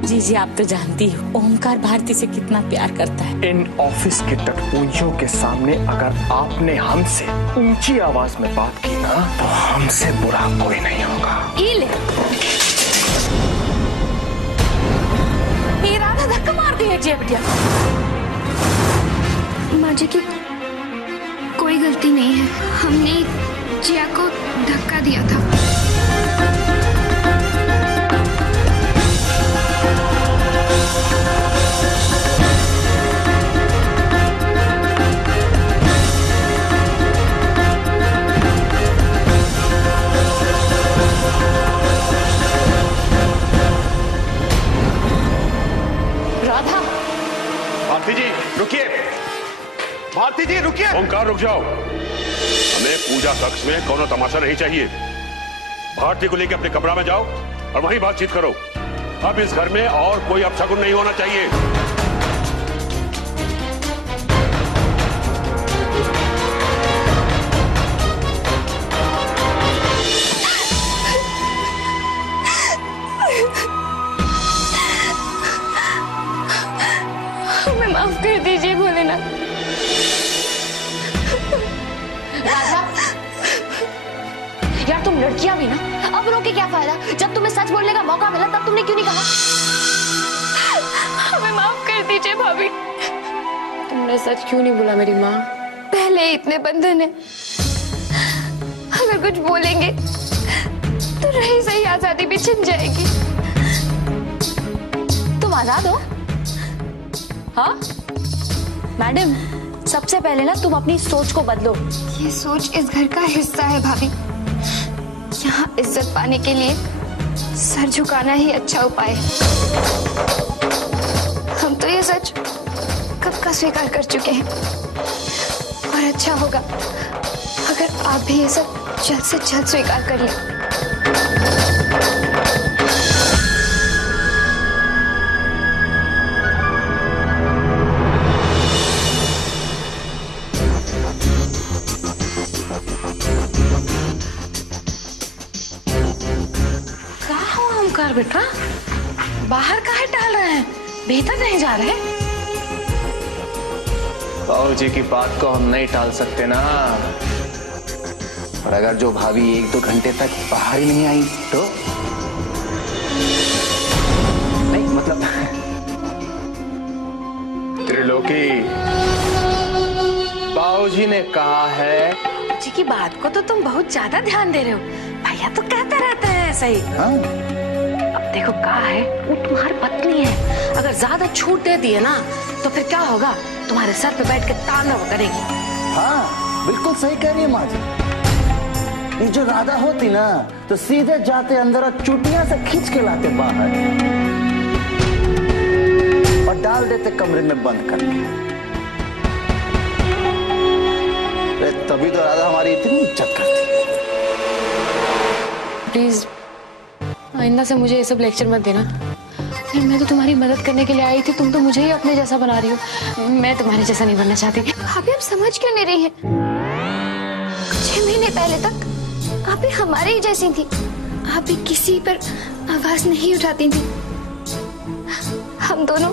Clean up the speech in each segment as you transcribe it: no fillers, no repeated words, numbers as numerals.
जी जी, आप तो जानती हो ओमकार भारती से कितना प्यार करता है। इन ऑफिस के टटपुंजियों के सामने अगर आपने हमसे ऊंची आवाज में बात की ना तो हमसे बुरा कोई नहीं होगा। राधा धक्का मार दी है बिटिया। माँ जी की कोई गलती नहीं है, हमने जिया को धक्का दिया था। राधा, भारती जी रुकिए, भारती जी रुकिए। ओमकार रुक जाओ, हमें पूजा कक्ष में कोनो तमाशा नहीं चाहिए। भारती को लेकर अपने कमरा में जाओ और वहीं बातचीत करो। अब इस घर में और कोई अपशगुन नहीं होना चाहिए। हमें माफ कर दीजिए भोलेनाथ। राधा, यार तुम लड़कियां भी ना, अब रो के क्या फायदा? जब तुम्हें सच बोलने का मौका मिला तब तुमने क्यों नहीं कहा? हमें माफ कर दीजिए भाभी। तुमने सच क्यों नहीं बोला मेरी माँ? पहले ही इतने बंधन है, अगर कुछ बोलेंगे तो रही सही आजादी भी छिन जाएगी। तुम आजाद हो? हाँ मैडम, सबसे पहले ना तुम अपनी सोच को बदलो। ये सोच इस घर का हिस्सा है भाभी। यहाँ इज्जत पाने के लिए सर झुकाना ही अच्छा उपाय है। हम तो ये सच कब का स्वीकार कर चुके हैं, और अच्छा होगा अगर आप भी ये सब जल्द से जल्द स्वीकार कर लें। ओमकार बेटा, बाहर काहे टहल रहे हैं? भीतर नहीं जा रहे? बाबूजी की बात को हम नहीं टाल सकते ना, और अगर जो भाभी 1-2 घंटे तक बाहर ही नहीं आई तो नहीं, मतलब त्रिलोकी, बाबूजी ने कहा है। जी की बात को तो तुम बहुत ज्यादा ध्यान दे रहे हो। भैया तो कहते रहते हैं ऐसा ही। हाँ? अब देखो कहा है, वो तुम्हारी पत्नी है, अगर ज्यादा छूट दे दिए ना तो फिर क्या होगा? तुम्हारे सर पे बैठ के तांडव करेगी। हाँ बिल्कुल सही कह रही है माँ जी। ये जो राधा होती ना तो सीधे जाते अंदर और चुटिया से खींच के लाते बाहर और डाल देते कमरे में बंद करके। तभी तो राधा हमारी इतनी इज्जत करती है। प्लीज आइंदा से मुझे ये सब लेक्चर मत देना। फिर मैं तो तुम्हारी मदद करने के लिए आई थी, तुम तो मुझे ही अपने जैसा बना रही हो। मैं तुम्हारे जैसा नहीं बनना चाहती। भाभी आप समझ क्यों नहीं रही हैं? 6 महीने पहले तक आप भी हमारे ही जैसी थी। आप भी किसी पर आवाज नहीं उठाती थी। हम दोनों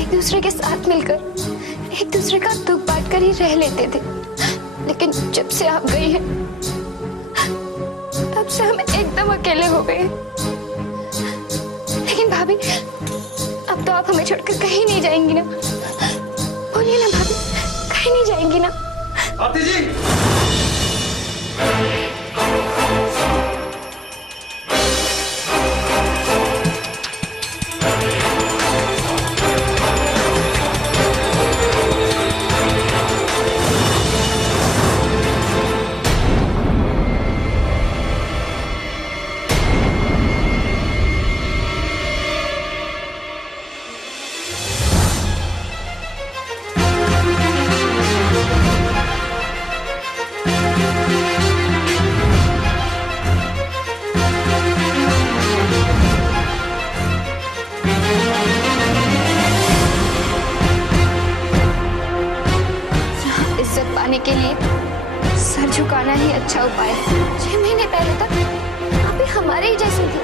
एक दूसरे के साथ मिलकर एक दूसरे का दुख बांट कर ही रह लेते थे। लेकिन जब से आप गई हैं, तब से हम एकदम अकेले हो गए। लेकिन भाभी, अब तो आप हमें छोड़कर कहीं नहीं जाएंगी ना? बोलिए ना भाभी, कहीं नहीं जाएंगी ना? भारती जी, पाने के लिए सर झुकाना ही अच्छा उपाय है। 6 महीने पहले तक आप भी हमारे ही जैसे थे।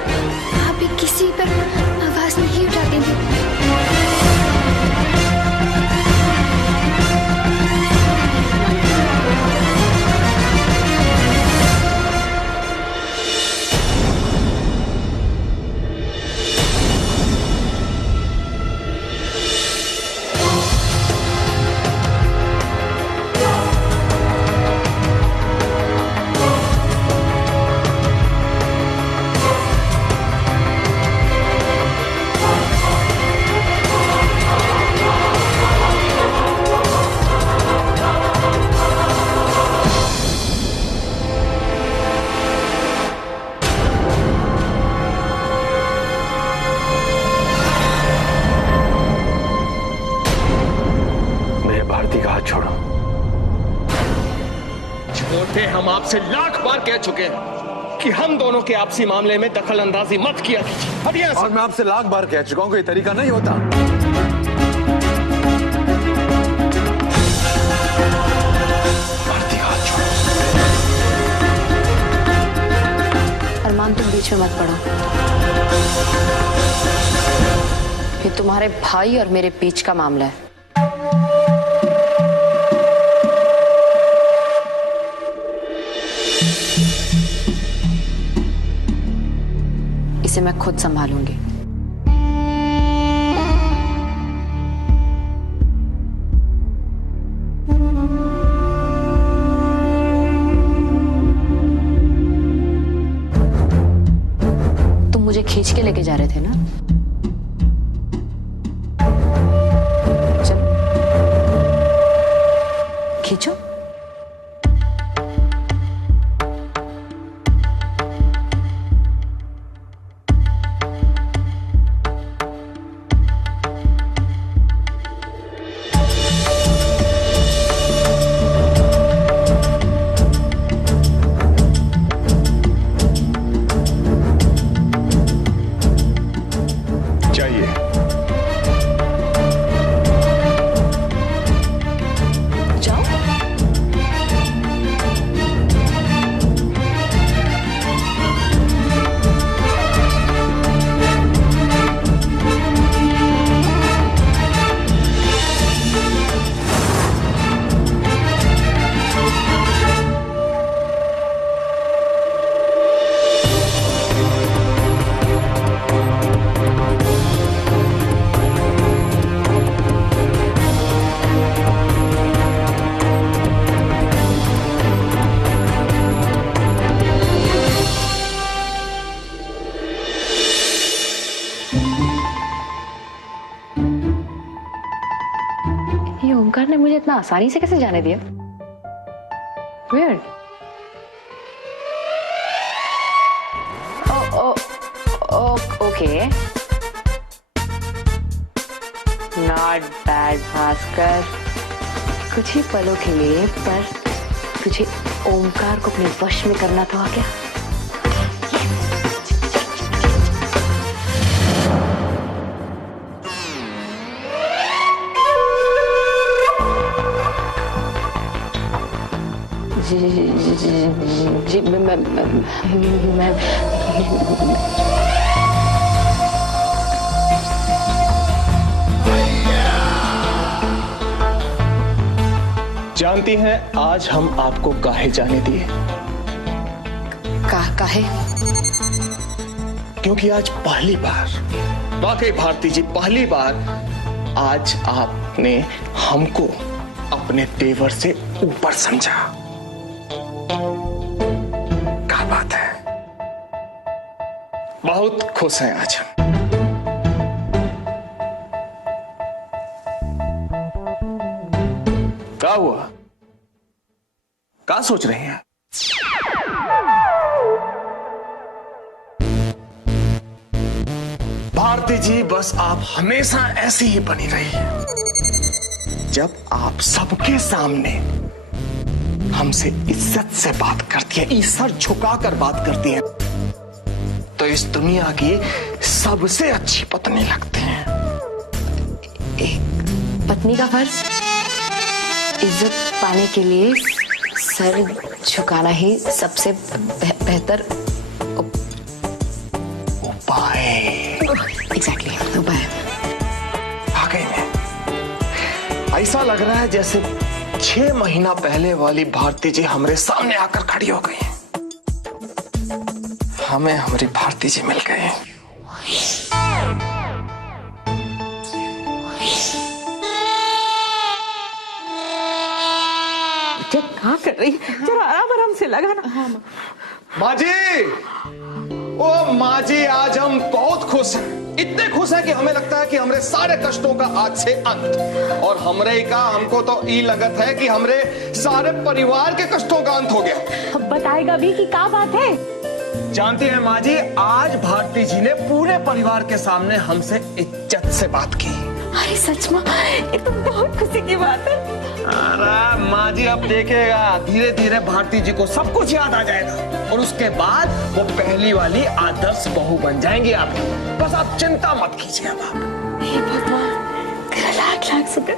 आप भी किसी पर आवाज आवाज नहीं उठाती थी। भारती का हाथ छोड़ो। छोटे, हम आपसे लाख बार कह चुके हैं कि हम दोनों के आपसी मामले में दखल अंदाजी मत किया कीजिए। हटिए यहाँ से। और मैं आपसे लाख बार कह चुका हूं कि ये तरीका नहीं होता। भारती का हाथ छोड़ो। अरमान, तुम बीच में मत पड़ो। ये तुम्हारे भाई और मेरे बीच का मामला है। इसे मैं खुद संभालूंगी। तुम मुझे खींच के लेके जा रहे थे ना? चलो, खींचो। ये ओमकार ने मुझे इतना आसानी से कैसे जाने दिया? Weird. Okay. Not bad, Bhaskar. कुछ ही पलों के लिए, पर तुझे ओमकार को अपने वश में करना था क्या? जी मैं जानती हैं आज हम आपको काहे जाने दिए? काहे? क्योंकि आज पहली बार, वाकई भारती जी पहली बार, आज आपने हमको अपने तेवर से ऊपर समझा। क्या बात है, बहुत खुश हैं आज हम। क्या हुआ, क्या सोच रहे हैं? भारती जी बस आप हमेशा ऐसी ही बनी रही। जब आप सबके सामने हमसे इज्जत से बात करती है, सर झुकाकर बात करती है, तो इस दुनिया की सबसे अच्छी पत्नी लगती हैं। एक पत्नी का फर्ज इज्जत पाने के लिए सर झुकाना ही सबसे बेहतर उपाय। एग्जैक्टली। ऐसा लग रहा है जैसे 6 महीना पहले वाली भारती जी हमारे सामने आकर खड़ी हो गई हैं। हमें हमारी भारती जी मिल गए हैं। कहाँ कर रही, जरा आराम से लगा ना। माँ जी, ओ माँ जी, आज हम बहुत खुश हैं। इतने खुश हैं कि हमें लगता है कि हमारे सारे कष्टों का आज से अंत, और हमरे का हमको तो ई लगत है कि हमारे सारे परिवार के कष्टों का अंत हो गया। अब बताएगा भी कि क्या बात है। जानती हैं माँ जी, आज भारती जी ने पूरे परिवार के सामने हमसे इज्जत से बात की। अरे सच में, ये तो बहुत खुशी की बात है। अरे माँ जी, अब देखिएगा धीरे धीरे भारती जी को सब कुछ याद आ जाएगा, और उसके बाद वो पहली वाली आदर्श बहू बन जाएंगी। आप बस आप चिंता मत कीजिए। अब आप हे भगवान, तेरा लाख लाख शुक्र।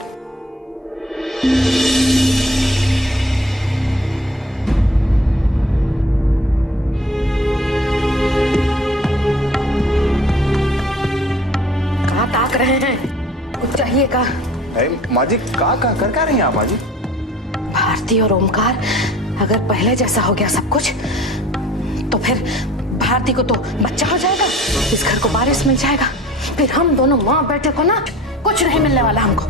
कहाँ ताक रहे हैं? कुछ चाहिए का? माँ जी का कर क्या रही हैं आप माँ जी? भारती और ओमकार अगर पहले जैसा हो गया सब कुछ, तो फिर भारती को तो बच्चा हो जाएगा, इस घर को वारिस मिल जाएगा, फिर हम दोनों माँ बेटे को ना कुछ नहीं मिलने वाला हमको।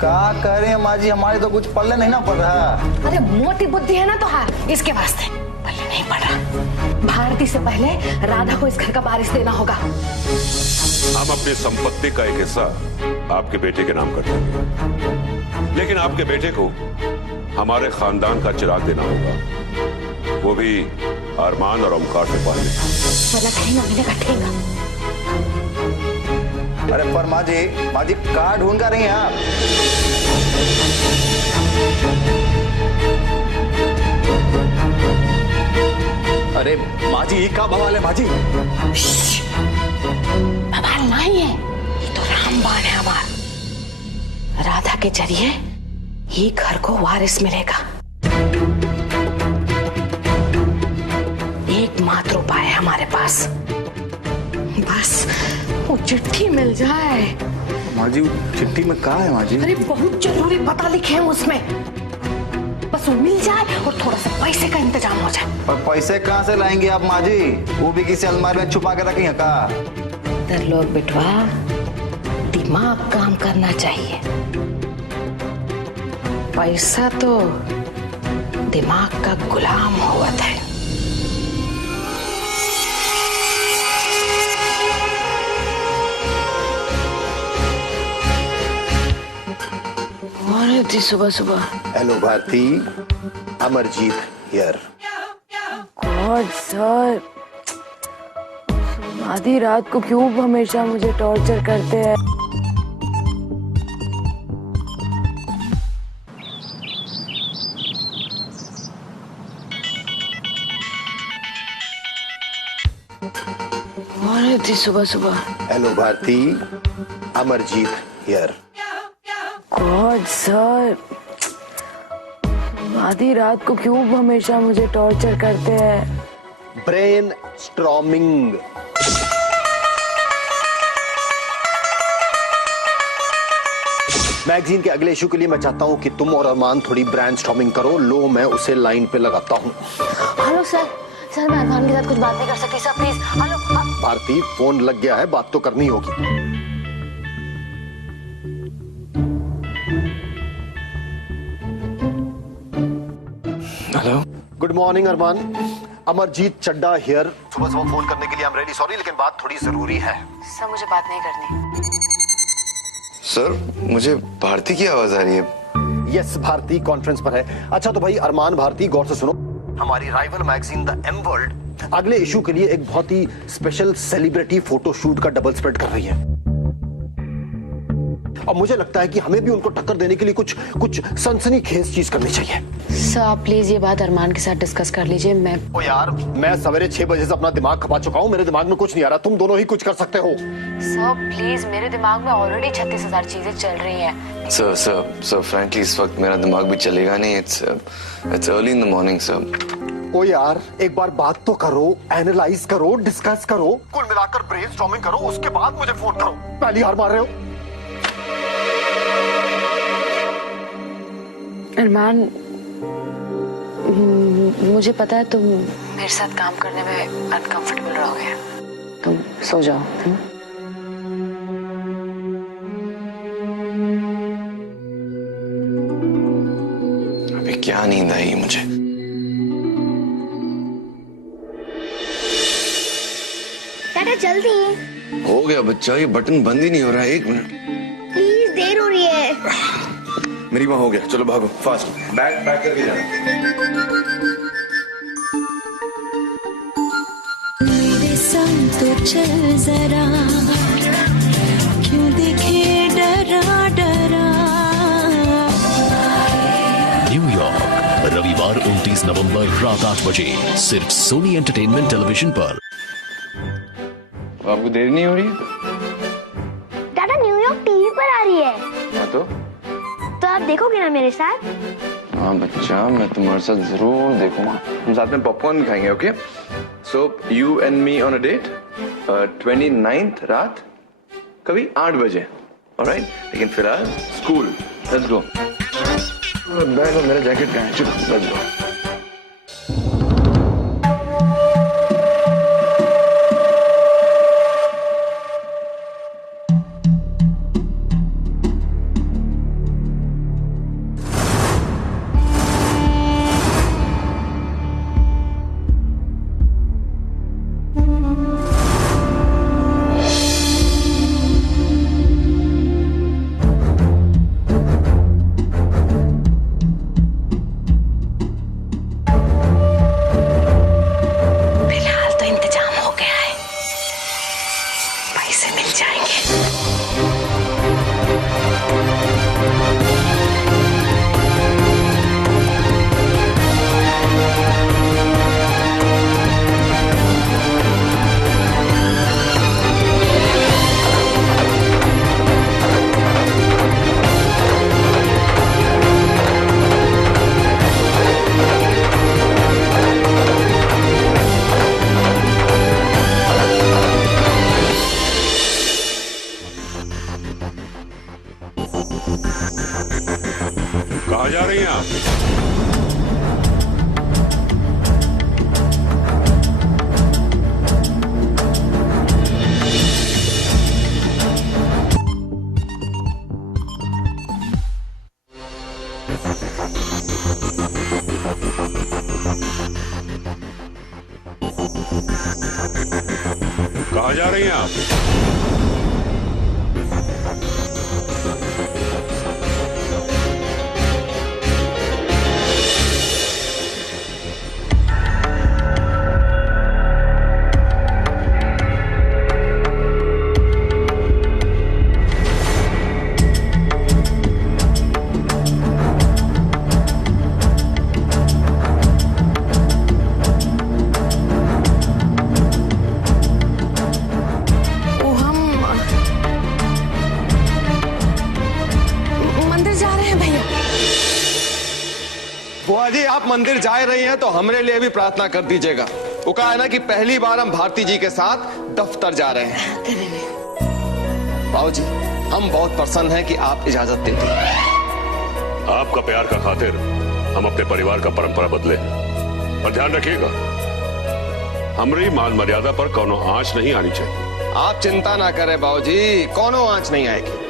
का करें माँ जी, हमारे तो कुछ पल्ले नहीं ना पड़ रहा। अरे मोटी बुद्धि है ना तो हाँ, इसके वास्ते पल्ले नहीं पड़ रहा। भारती से पहले राधा को इस घर का वारिस देना होगा। हम अपनी संपत्ति का एक हिस्सा आपके बेटे के नाम करते हैं, लेकिन आपके बेटे को हमारे खानदान का चिराग देना होगा, वो भी अरमान और ओमकार से पहले। वरना कहीं ना मिलेगा ठेंगा। अरे पर माँ जी का ढूंढ कर रही हैं आप? अरे माँ जी, ये का बवाल है माँ जी? बवाल नहीं है, ये तो रामबाण है हमारा। राधा के जरिए ही घर को वारिस मिलेगा। एकमात्र उपाय है हमारे पास, बस वो चिट्ठी मिल जाए। माँ जी, चिट्ठी में क्या है माँ जी? अरे बहुत जरूरी पता लिखे हैं उसमें, बस वो मिल जाए और थोड़ा सा पैसे का इंतजाम हो जाए। पर पैसे कहाँ से लाएंगे आप माँ जी? वो भी किसी अलमारी में छुपा के रखी हैं का? इधर लोग बिटवा, दिमाग काम करना चाहिए। पैसा तो दिमाग का गुलाम होवत है। और थी सुबह सुबह। Hello Bharti, Amarjeet here. God sir, आधी रात को क्यों हमेशा मुझे टॉर्चर करते हैं? और थी सुबह सुबह। Hello Bharti, Amarjeet here. God sir, आधी रात को क्यों हमेशा मुझे टॉर्चर करते हैं? Brain storming. मैगजीन के अगले इशू के लिए मैं चाहता हूं कि तुम और अरमान थोड़ी ब्रेन स्ट्रॉमिंग करो। लो, मैं उसे लाइन पे लगाता हूं। हेलो सर, सर मैं अरमान के साथ कुछ बात नहीं कर सकती sir, please. Hello Bharti, phone लग गया है, बात तो करनी होगी। Hello, good morning Arman, Amarjeet Chadda here. सुबह सुबह फोन करने के लिए आई एम रियली सॉरी, लेकिन बात थोड़ी जरूरी है। सर मुझे बात नहीं करनी। सर, मुझे भारती की आवाज आ रही है। यस, भारती कॉन्फ्रेंस पर है। अच्छा तो भाई अरमान, भारती गौर से सुनो। हमारी rival magazine the M world अगले इशू के लिए एक बहुत ही स्पेशल सेलिब्रिटी फोटो शूट का डबल स्प्रेड कर रही है, और मुझे लगता है कि हमें भी उनको टक्कर देने के लिए कुछ सनसनीखेज चीज करनी चाहिए। सर आप प्लीज ये बात अरमान के साथ डिस्कस कर लीजिए। मैं ओ यार, मैं सवेरे 6 बजे से अपना दिमाग खपा चुका हूँ, मेरे दिमाग में कुछ नहीं आ रहा। तुम दोनों ही कुछ कर सकते हो। सर प्लीज, मेरे दिमाग में ऑलरेडी 36,000 चीजें चल रही हैं। सर फ्रैंकली इस वक्त मेरा दिमाग भी चलेगा नहीं। It's early in the morning sir. ओ यार, एक बार बात तो करो, एनालाइज करो, डिस्कस करो, कुल मिलाकर ब्रेनस्टॉर्मिंग करो, उसके बाद मुझे फोन करो। पहली हार मार रहे हो। अरमान, मुझे पता है तुम मेरे साथ काम करने में अनकंफर्टेबल रहोगे। तुम सो जाओ। अभी क्या नींद आई मुझे। दादा जल्दी हो गया बच्चा, ये बटन बंद ही नहीं हो रहा है। 1 मिनट प्लीज, देर हो रही है। मेरी वहां हो गया, चलो भागो फास्ट, बैग पैक करके जाना। मेरे संग तो चल जरा, क्यों दिखे डरा डरा। न्यूयॉर्क, रविवार 29 नवंबर रात 8 बजे सिर्फ सोनी एंटरटेनमेंट टेलीविजन पर। आपको देर नहीं हो रही? दादा न्यूयॉर्क टीवी पर आ रही है। हाँ तो आप देखोगे ना मेरे साथ? हाँ बच्चा, मैं तुम्हारे साथ जरूर देखूंगा। हम साथ में पॉपकॉर्न भी खाएंगे। Okay, so you and me on a date 29th रात कभी 8 बजे। ऑलराइट, लेकिन फिलहाल स्कूल। Let's go. बैग और मेरा जैकेट कहाँ है? चलो लेट्स गो। कहाँ जा रही हैं आप? कहाँ जा रही हैं आप? बुआ जी, आप मंदिर जा रही हैं तो हमारे लिए भी प्रार्थना कर दीजिएगा। वो कहा है ना कि पहली बार हम भारती जी के साथ दफ्तर जा रहे हैं। बाबू जी, हम बहुत प्रसन्न हैं कि आप इजाजत दे दी। आपका प्यार का खातिर हम अपने परिवार का परंपरा बदले, और ध्यान रखिएगा हमारी मान मर्यादा पर कोनो आंच नहीं आनी चाहिए। आप चिंता ना करें बाबू जी, कोनो आंच नहीं आएगी।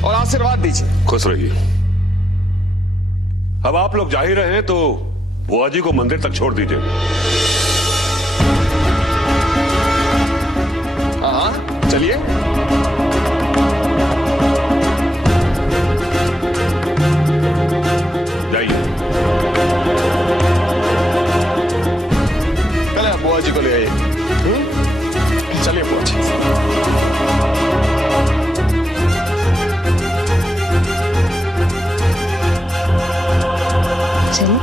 और आशीर्वाद दीजिए। खुश रहिए। अब आप लोग जा ही रहे हैं तो बुआ जी को मंदिर तक छोड़ दीजिए। हाँ, चलिए। जाइए। पहले बुआ जी को ले आइए। चलिए बुआ जी। चलिए।